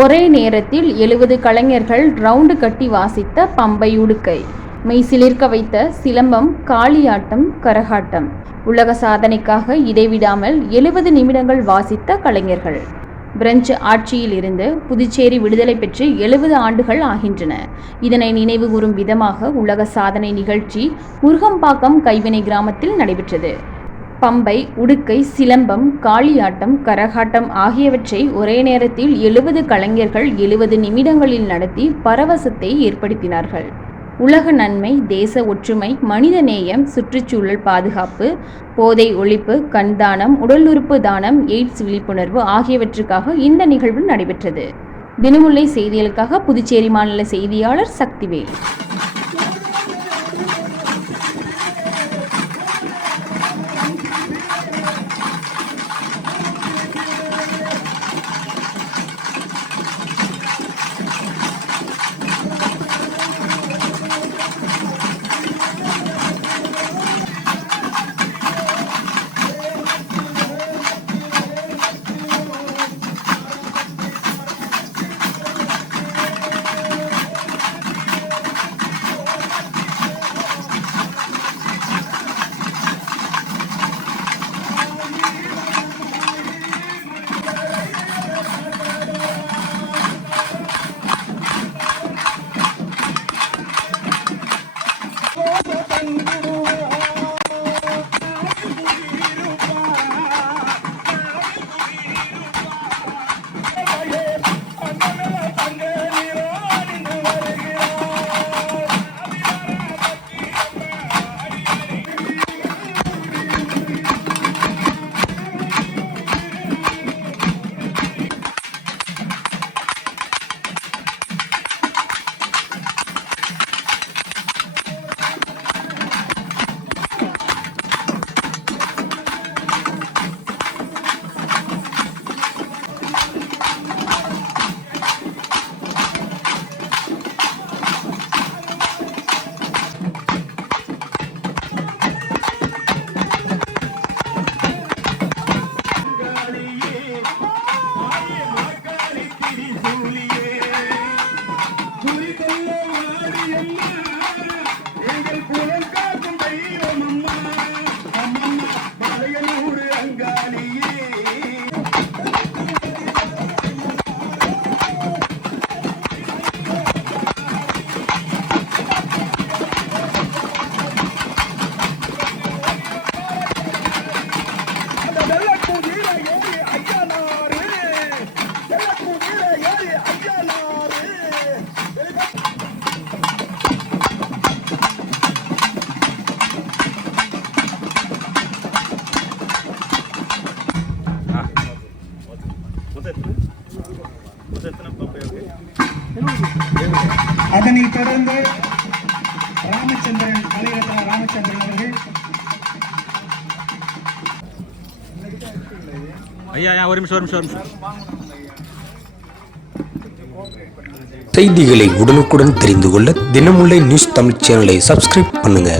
ஒரே நேரத்தில் 70 கலைஞர்கள் ரவுண்டு கட்டி வாசித்த பம்பை உடுக்கை, மெய்சிலிர்க்க வைத்த சிலம்பம், காளியாட்டம், கரகாட்டம். உலக சாதனைக்காக இடைவிடாமல் 70 நிமிடங்கள் வாசித்த கலைஞர்கள். பிரெஞ்சு ஆட்சியில் இருந்து புதுச்சேரி விடுதலை பெற்று 70 ஆண்டுகள் ஆகின்றன. இதனை நினைவுகூரும் விதமாக உலக சாதனை நிகழ்ச்சி முருகம்பாக்கம் கைவினை கிராமத்தில் நடைபெற்றது. பம்பை, உடுக்கை, சிலம்பம், காளியாட்டம், கரகாட்டம் ஆகியவற்றை ஒரே நேரத்தில் 70 கலைஞர்கள் 70 நிமிடங்களில் நடத்தி பரவசத்தை ஏற்படுத்தினார்கள். உலக நன்மை, தேச ஒற்றுமை, மனித நேயம், சுற்றுச்சூழல் பாதுகாப்பு, போதை ஒழிப்பு, கண் தானம், உடல் உறுப்பு தானம், எய்ட்ஸ் விழிப்புணர்வு ஆகியவற்றுக்காக இந்த நிகழ்வு நடைபெற்றது. தினமுல்லை செய்திகளுக்காக புதுச்சேரி மாநில செய்தியாளர் சக்திவேல். அதனைத் தொடர்ந்து ராமச்சந்திரன், கலைரத்னா ராமச்சந்திரன் அவர்கள். ஒரு நிமிஷம். செய்திகளை உடனுக்குடன் தெரிந்து கொள்ள தினமுல்லை நியூஸ் தமிழ் சேனலை சப்ஸ்கிரைப் பண்ணுங்க.